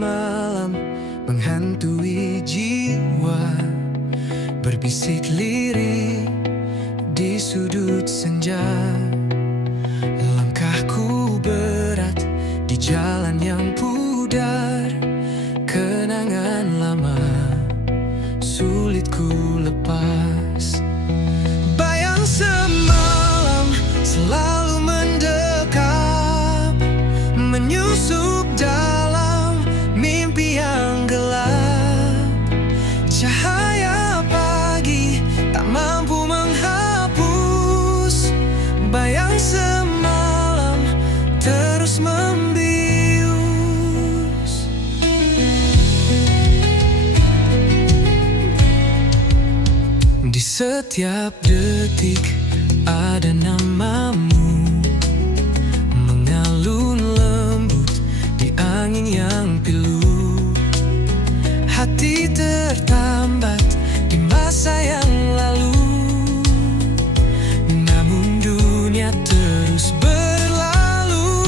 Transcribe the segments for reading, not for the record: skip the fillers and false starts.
semalam menghantui jiwa, berbisik lirik di sudut senja. Langkahku berat di jalan yang pudar, kenangan lama sulit ku lepas. Bayang semalam selalu mendekap, menyusup dalam mimpi yang gelap. Cahaya pagi tak mampu menghapus bayang semalam terus membius. Di setiap detik ada namamu mengalun lembut di angin yang pilu. Hati tertambat di masa yang lalu, namun dunia terus berlalu.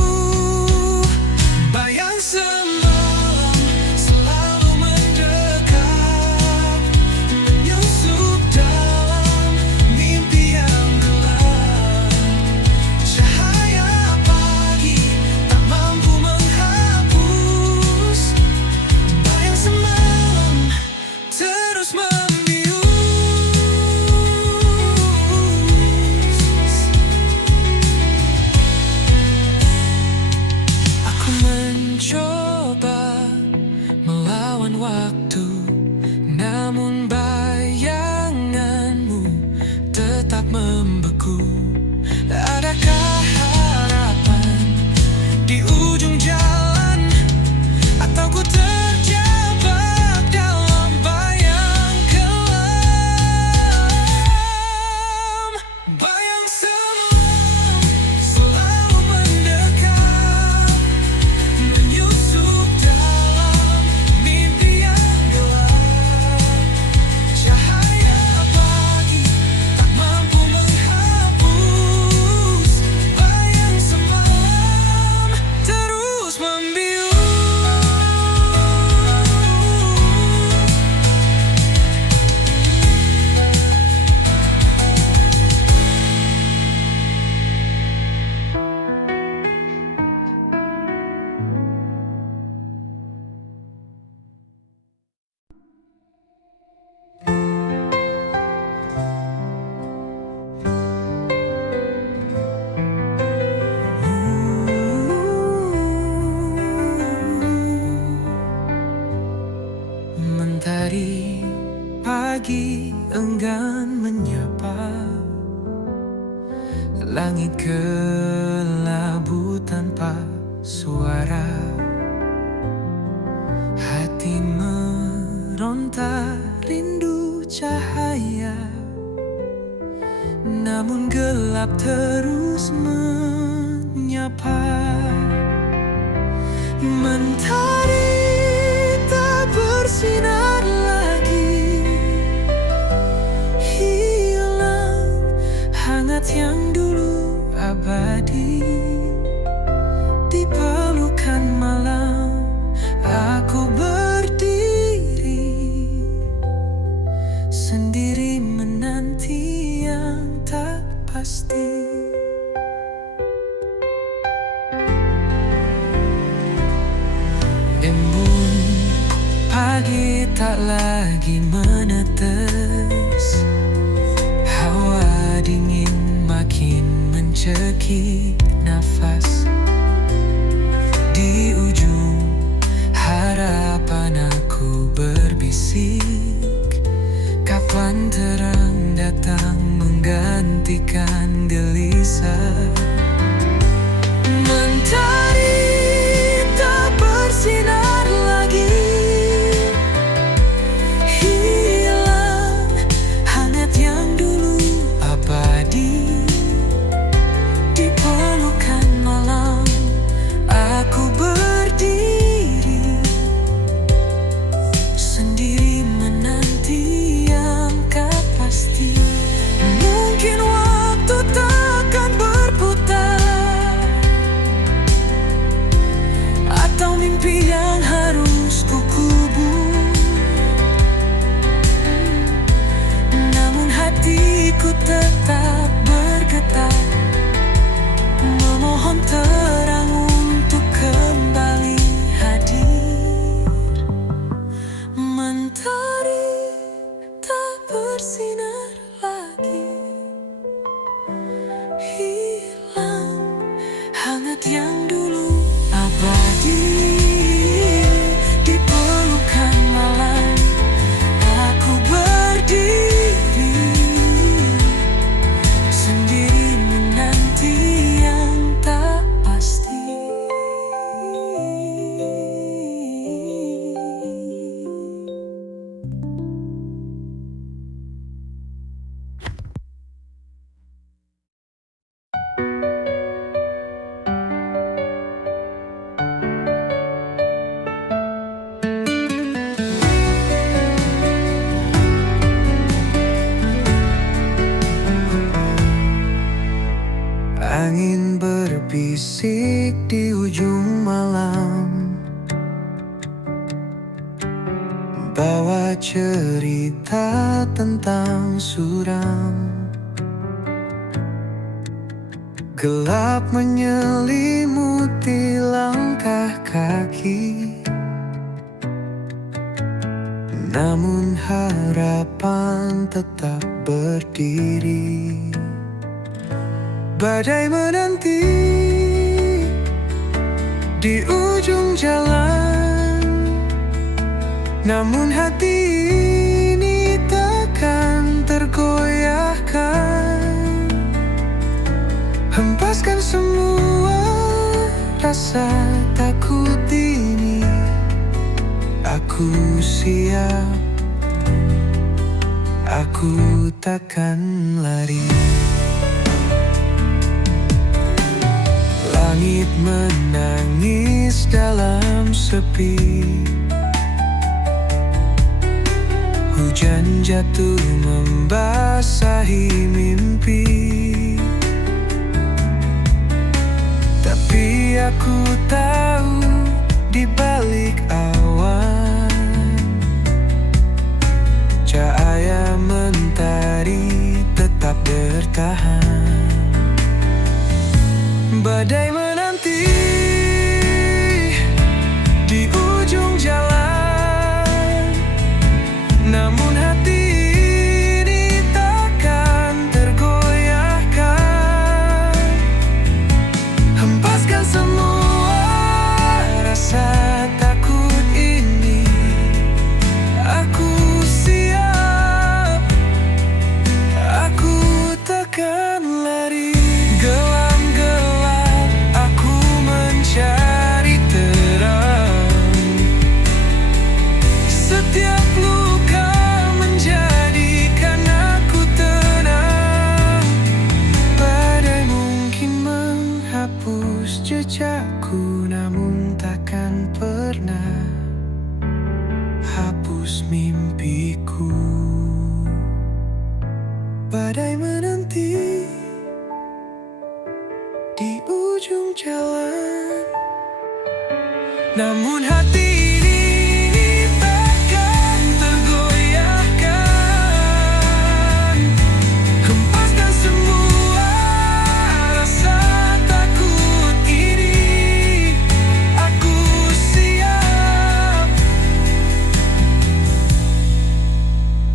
Bayang semalam selalu mendekat, menyusup dalam mimpi yang gelap. Cahaya pagi tak mampu menghapus bayang semalam terus membius. Aku mencoba melawan waktu, namun bayanganmu tetap membeku. Adakah harapan di ujung jalan, atau ku terjebak dalam bayang kelam? Bayang semalam selalu mendekat, menyusup dalam mimpi yang gelap. Cahaya pagi tak mampu menghapus bayang semalam terus membius. Mentari pagi enggan menyapa, langit kelabu tanpa suara. Hati meronta rindu cahaya, namun gelap terus menyapa. Mentari tak bersinar lagi, hilang hangat yang dulu abadi. Di pelukan malam aku berdiri, sendiri menanti yang tak pasti. Embun pagi tak lagi menetes, hawa dingin makin mencekik nafas. Di ujung harapan aku berbisik, kapan terang datang menggantikan gelisah. Mentari tak bersinar lagi, hilang hangat yang dulu abadi. Di pelukan malam aku berdiri, sendiri menanti yang tak pasti. Mungkin waktu takkan berputar, malam terang untuk kembali hadir. Mentari tak bersinar lagi, hilang hangat yang dulu abadi. Di pelukan malam aku berdiri, sendiri menanti yang tak pasti. Angin berbisik di ujung malam, bawa cerita tentang suram. Gelap menyelimuti langkah kaki, namun harapan tetap berdiri. Badai menanti di ujung jalan, namun hati ini takkan tergoyahkan. Hempaskan semua rasa takut ini, aku siap, aku takkan lari. Langit menangis dalam sepi, hujan jatuh membasahi mimpi. Tapi aku tahu di balik awan, cahaya mentari tetap bertahan. Badai menanti di ujung jalan, namun hati ini takkan tergoyahkan. Hempaskan semua rasa takut ini, aku siap, aku takkan lari. Cari terang, setiap luka menjadikan aku tenang. Badai mungkin menghapus jejakku, namun takkan pernah hapus mimpiku. Badai menanti di ujung jalan, namun hati ini takkan tergoyahkan. Hempaskan semua rasa takut ini, aku siap,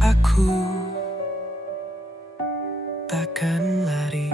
aku takkan lari.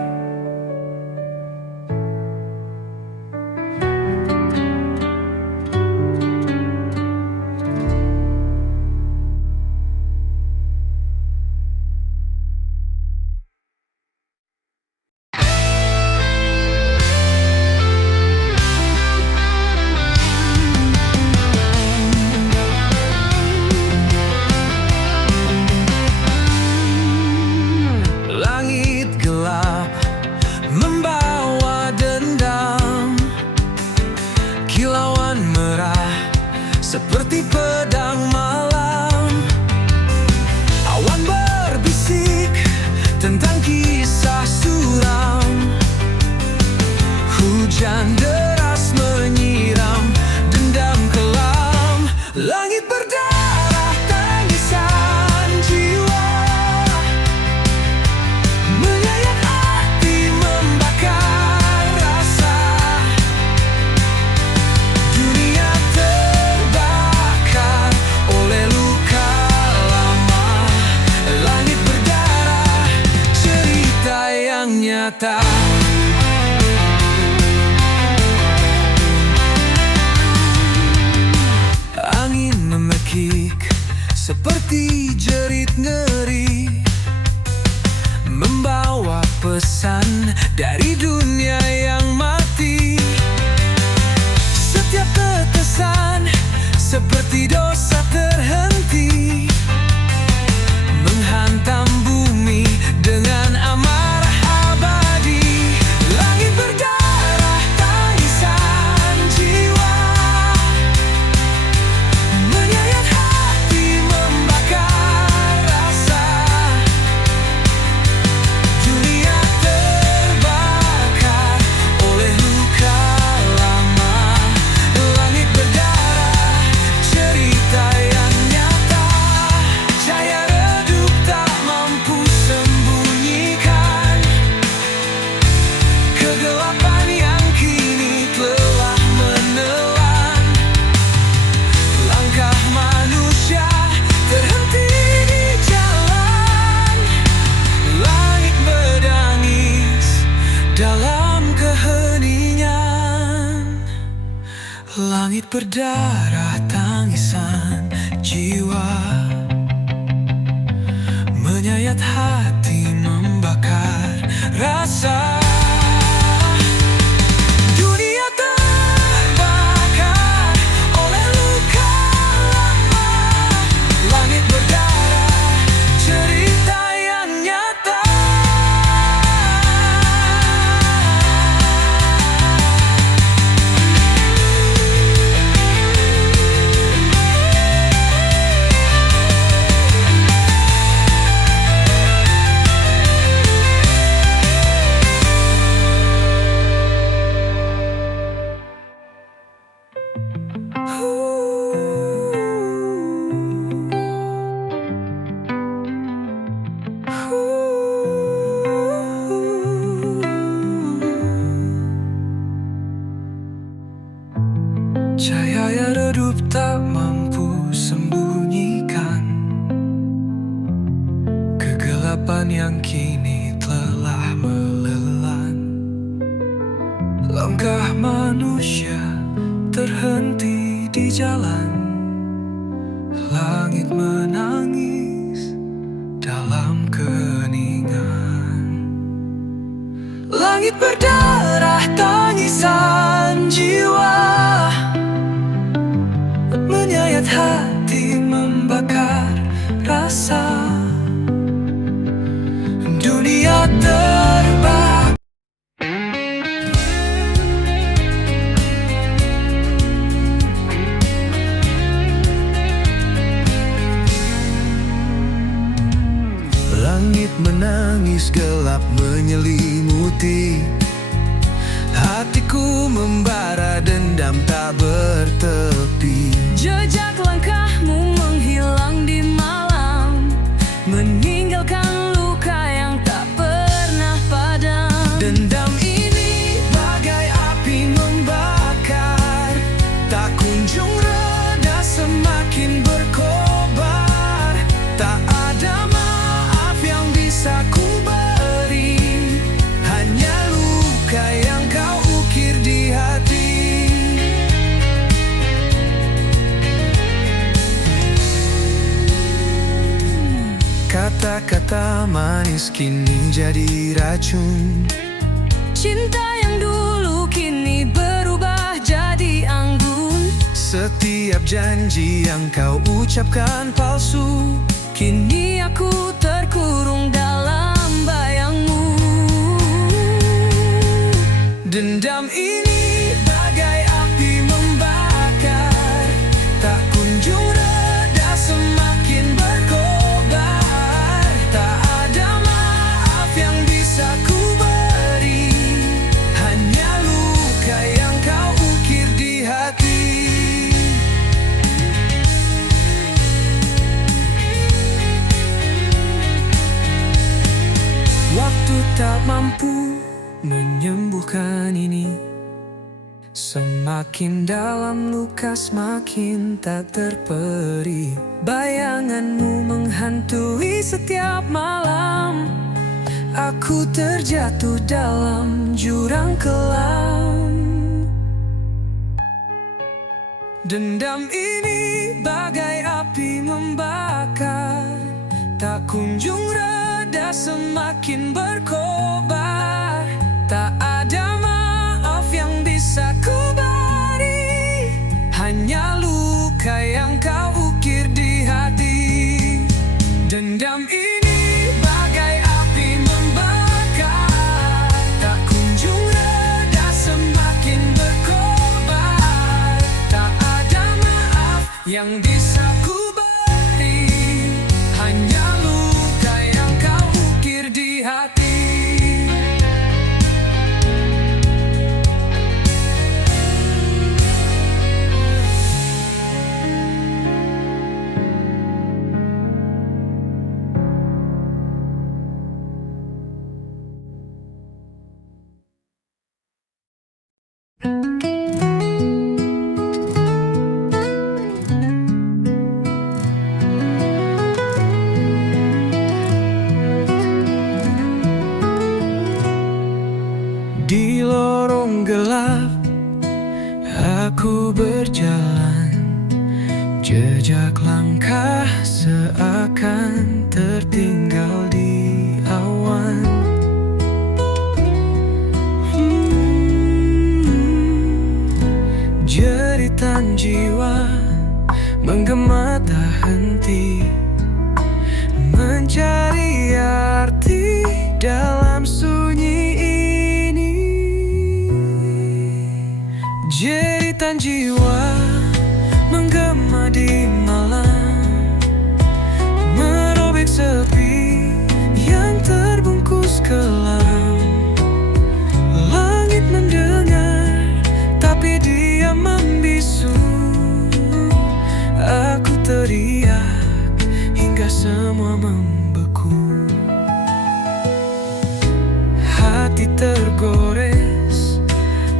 hati dosa terhenti, menghantam bumi dengan amarah abadi. Langit berdarah tangisan jiwa, menyayat hati membakar rasa. Dunia terbakar oleh luka lama. Langit berdarah, cerita yang nyata. Cahaya redup tak mampu sembunyikan kegelapan yang kini telah menelan. Langkah manusia terhenti di jalan. Langit berdangis dalam keheningan. Langit berdarah tangisan jiwa, menyayat hati membakar rasa. Dunia terbakar oleh luka lama. Langit berdarah, cerita yang nyata. Cahaya redup tak mampu sembunyikan kegelapan yang kini telah melelan. Langkah manusia terhenti di jalan. Langit menangis dalam keheningan. Langit berdarah tangisan jiwa, menyayat hati membakar rasa. Dunia terbakar. Langit menangis, gelap menyelimuti. Hatiku membara, dendam tak bertepi. Jejak langkahmu menghilang di malam, meninggalkan luka yang tak pernah padam. Dendam ini bagai api membakar, tak kunjung reda, semakin berkobar. Tak ada maaf yang bisa ku beri, hanya luka yang kau ukir di hati. Kata-kata manis kini jadi racun. Cinta yang dulu kini berubah jadi anggun. Setiap janji yang kau ucapkan palsu, Kini aku terkurung dalam bayangmu. dendam ini bagai api membakar, tak kunjung reda, semakin berkobar. Tak ada maaf yang bisa ku beri, hanya luka yang kau ukir di hati. Waktu tak mampu menyembuhkan ini. Semakin dalam luka, semakin tak terperi. Bayanganmu menghantui setiap malam. Aku terjatuh dalam jurang kelam. Dendam ini bagai api membakar, tak kunjung reda, semakin berkobar. Tak ada maaf yang bisa ku beri, hanya luka yang kau Dendam ini bagai api membakar, tak kunjung reda semakin berkobar. Tak ada maaf yang bisa ku beri, hanya luka yang kau ukir di hati. Di lorong gelap aku berjalan, jejak langkah seakan tertinggal di awan. Jeritan jiwa menggema tak henti, mencari arti dalam sunyi ini. Jeritan jiwa menggema di malam, merobek sepi yang terbungkus kelam. Langit mendengar, tapi dia membisu. Aku teriak hingga semua membeku. Hati tergores,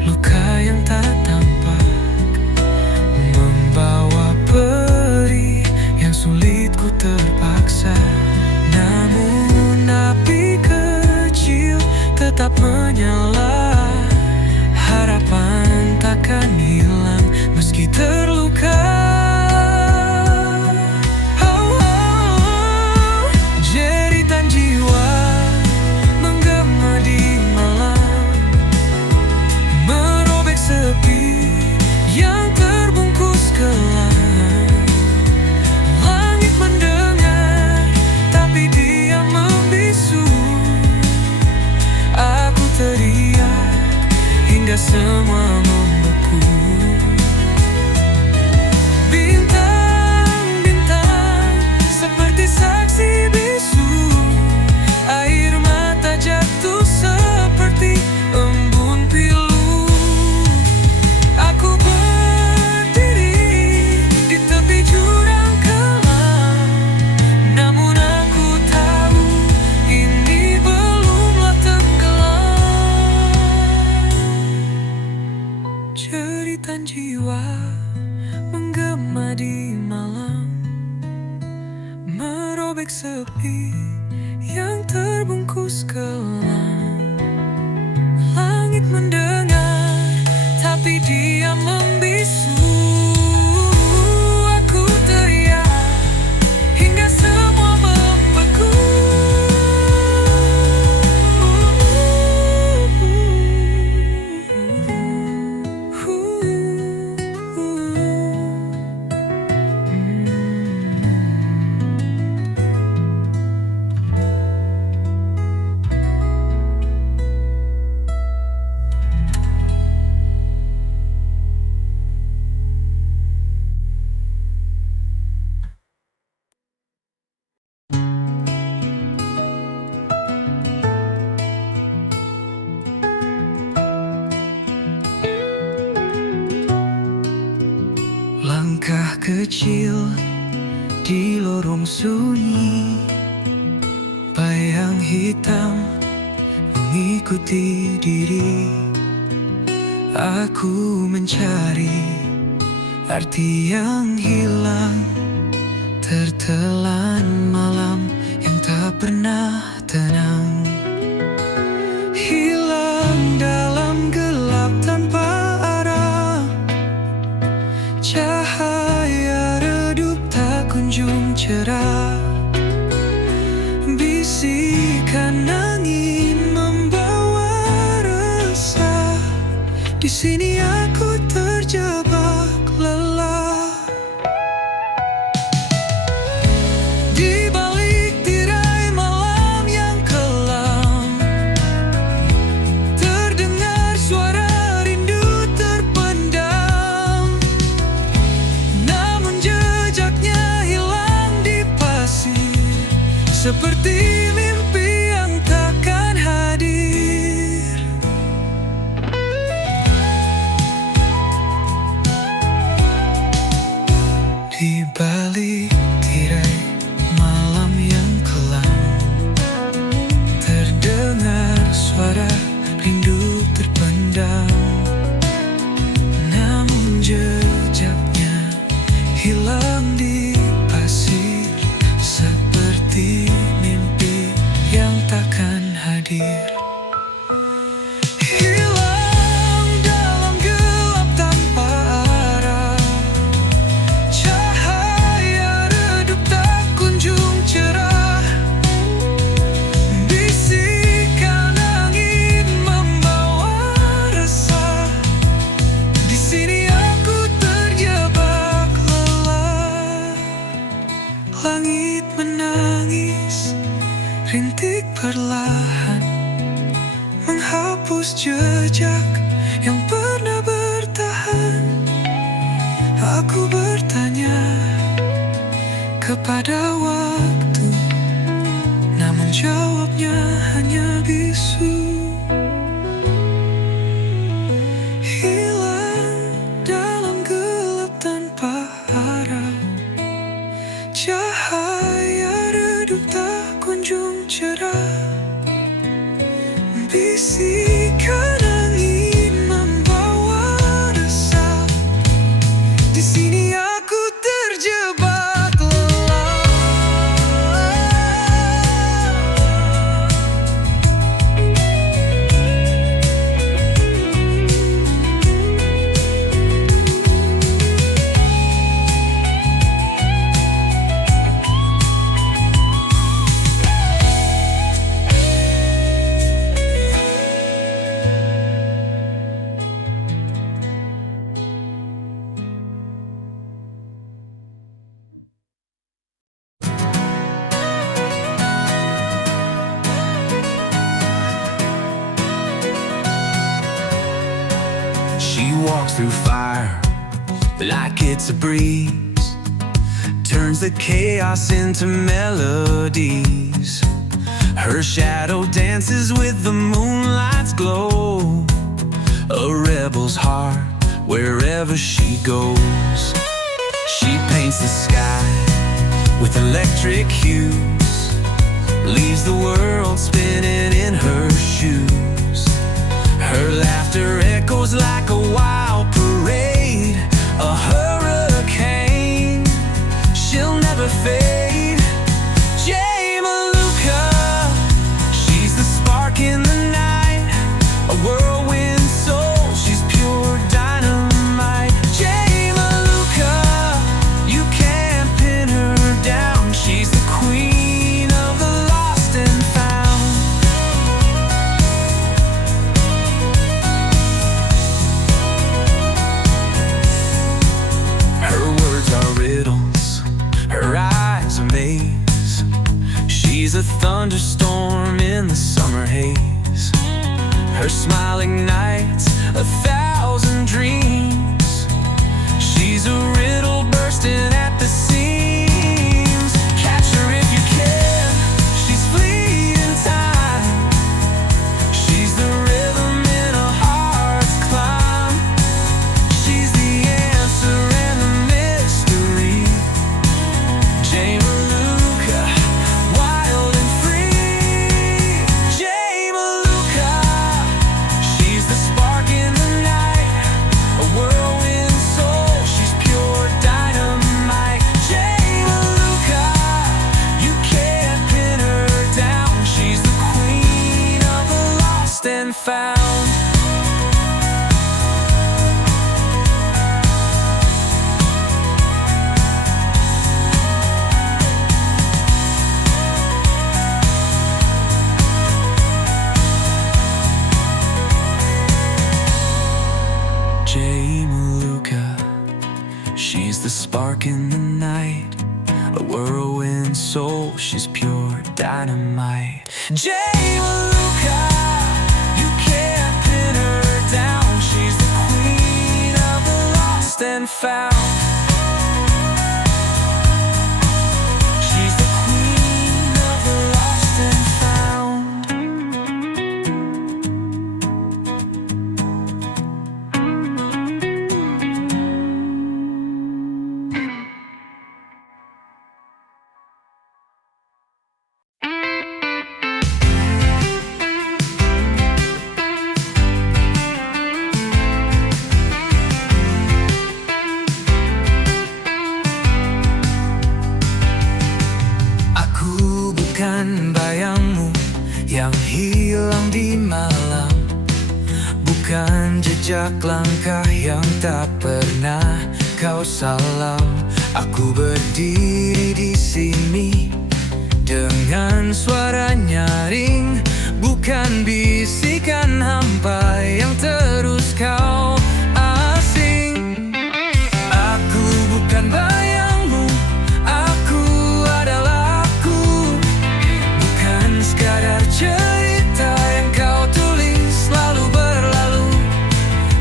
luka yang tak tampak, membawa perih yang sulit ku terpaksa. Namun api kecil tetap menyala, harapan takkan hilang meski terluka. Jeritan jiwa menggema di malam, merobek sepi yang terbungkus kelam. Langit mendengar, tapi dia membisu. Aku teriak hingga semua membeku. Bintang-bintang seperti saksi bisu, air mata jatuh seperti embun pilu. Aku berdiri di tepi jurang kelam, namun aku tahu ini belumlah tenggelam. Jeritan jiwa menggema di malam, merobek sepi yang terbungkus kelam. Langit mendengar, tapi dia membisu. Aku teriak hingga semua membeku. Langkah kecil di lorong sunyi, bayang hitam mengikuti diri. Aku mencari arti yang hilang, tertelan malam yang tak pernah tenang. Hilang dalam gelap tanpa arah, cahaya redup tak kunjung cerah. Bisikan angin membawa resah, di sini aku terjebak lelah. Di balik seperti mimpi yang takkan hadir. Di balik tirai malam yang kelam, terdengar suara rindu terpendam. Namun jejaknya hilang di pasir, seperti mimpi yang takkan hadir. Hilang dalam gelap tanpa arah, cahaya redup tak kunjung cerah. Bisikan angin membawa resah. Di sini aku terjebak lelah. Langit menangis, rintik perlahan menghapus jejak yang pernah bertahan. Aku bertanya kepada waktu, namun jawabnya hanya bisu. Hilang dalam gelap tanpa arah, cahaya redup tak kunjung cerah. Bisikan angin membawa resah. Di sini aku terjebak lelah. She walks through fire like it's a breeze, turns the chaos into melodies. Her shadow dances with the moonlight's glow, a rebel's heart wherever she goes. She paints the sky with electric hues, leaves the world spinning in her shoes. Her laughter echoes like a wild parade, a hurricane, she'll never fade. Jay Maluka, she's the spark in the night, a whirlwind soul, she's pure dynamite. Jay Maluka, you can't pin her down, she's the queen of the lost and found. Her words are riddles, her eyes a maze. She's a thunderstorm in the summer haze. Her smile ignites 1,000 dreams. She's a riddle bursting at the seams. Catch her if you can, she's fleeing time. She's the rhythm in a heart's climb. She's the answer and the mystery. Jay Maluka, wild and free. Jay Maluka, she's the spark in the night, a whirlwind soul, she's pure dynamite. Jay Maluka, you can't pin her down, she's the queen of the lost and found. Jay Maluka, she's the spark in the night, a whirlwind soul, she's pure dynamite. Jay Maluka, you can't pin her down, she's the queen of the lost and found. She's the queen of the bukan bayangmu yang hilang di malam, bukan jejak langkah yang tak pernah kau salam. Aku berdiri di sini dengan suara nyaring, bukan bisikan hampa yang terus kau asing. Aku bukan bayangmu, aku adalah aku, bukan sekadar cerita yang kau tulis lalu berlalu.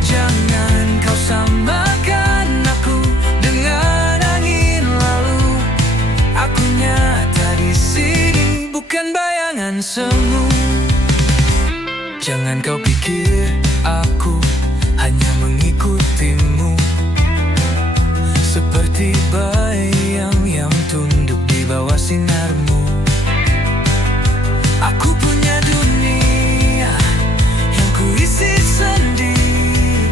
Jangan kau samakan aku dengan angin lalu. Aku nyata di sini, bukan bayangan semu. Jangan kau pikir aku hanya mengikutimu, seperti bayang yang tunduk di bawah sinarmu. Aku punya dunia yang kuisi sendiri,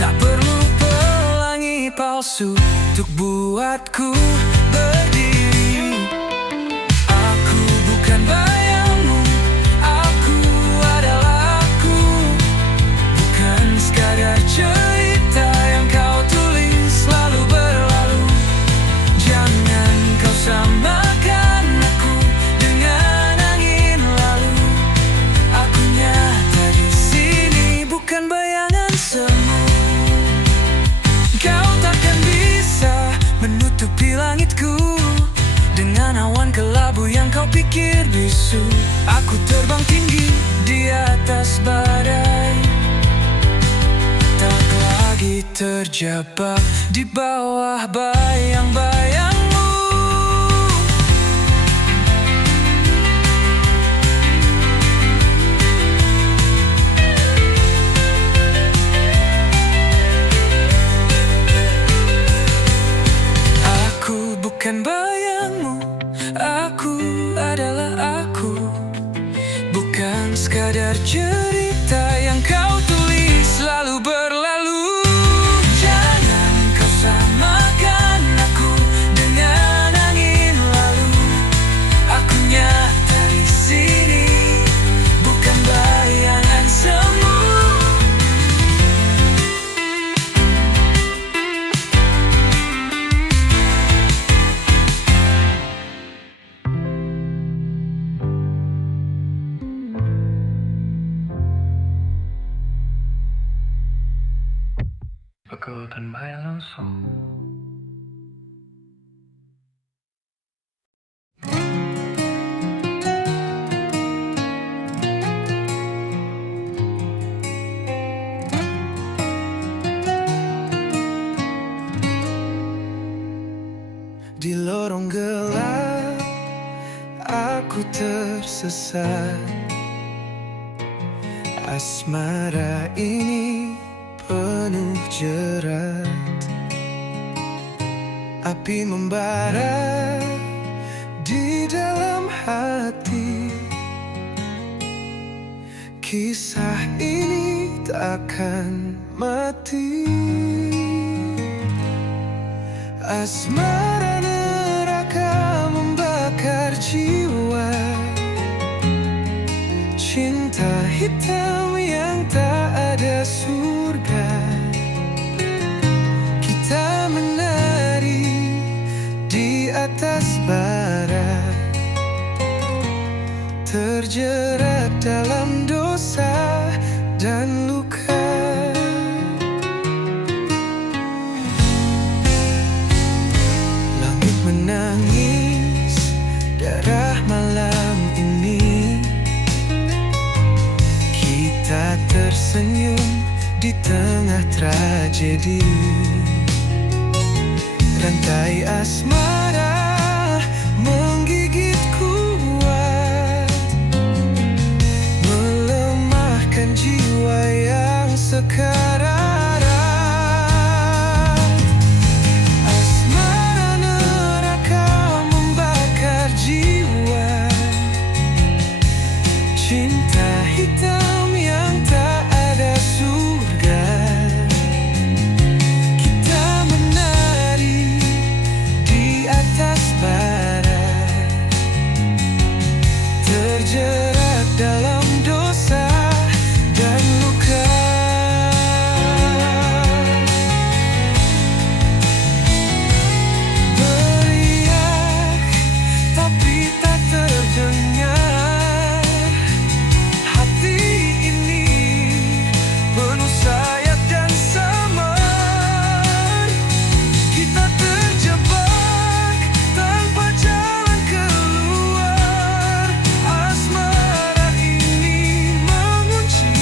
tak perlu pelangi palsu untuk buatku berdiri. Aku bukan bayangmu, aku adalah aku, bukan sekadar cerita yang kau tulis lalu berlalu. Jangan kau samakan aku dengan angin lalu. Aku nyata di sini, bukan bayangan semu. Kau takkan bisa menutupi langitku dengan awan kelabu yang kau pikir bisu. Aku terbang tinggi di atas badai, tak lagi terjebak di bawah bayang-bayangmu. Aku bukan bayangmu, aku adalah aku, bukan sekadar cerita yang kau tulis lalu berlalu. Jangan kau samakan aku dengan angin lalu. Aku nyata di sini, bukan bayangan semu. Bukan bayang langsung. Di lorong gelap aku tersesat. Asmara ini penuh jerat, api membara di dalam hati. Kisah ini takkan mati. Asmara neraka membakar jiwa, cinta hitam yang tak ada surga. Kita menari di atas bara, terjerat dalam dosa dan luka. Langit menangis darah malam ini, kita tersenyum di tengah tragedi. Rantai asmara menggigit kuat, melemahkan jiwa yang sekarat. Asmara neraka membakar jiwa, cinta hitam yang tak ada surga. Kita menari di terjerat dalam dosa dan luka. Beriak tapi tak terdengar. Hati ini penuh sayap dan samar. Kita terjebak tanpa jalan keluar. Asmara ini mengunci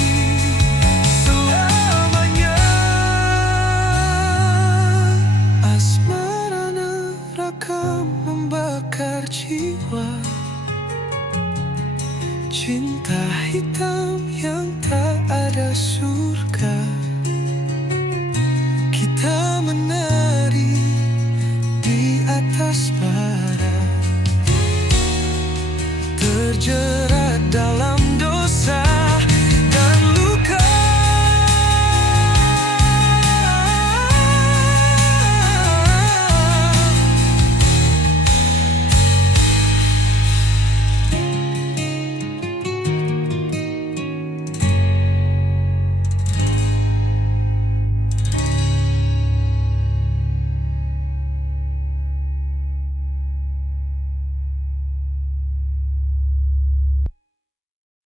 selamanya. Asmara neraka membakar jiwa. Cinta hitam yang tak ada surga. Kita menari di atas bara, terjerat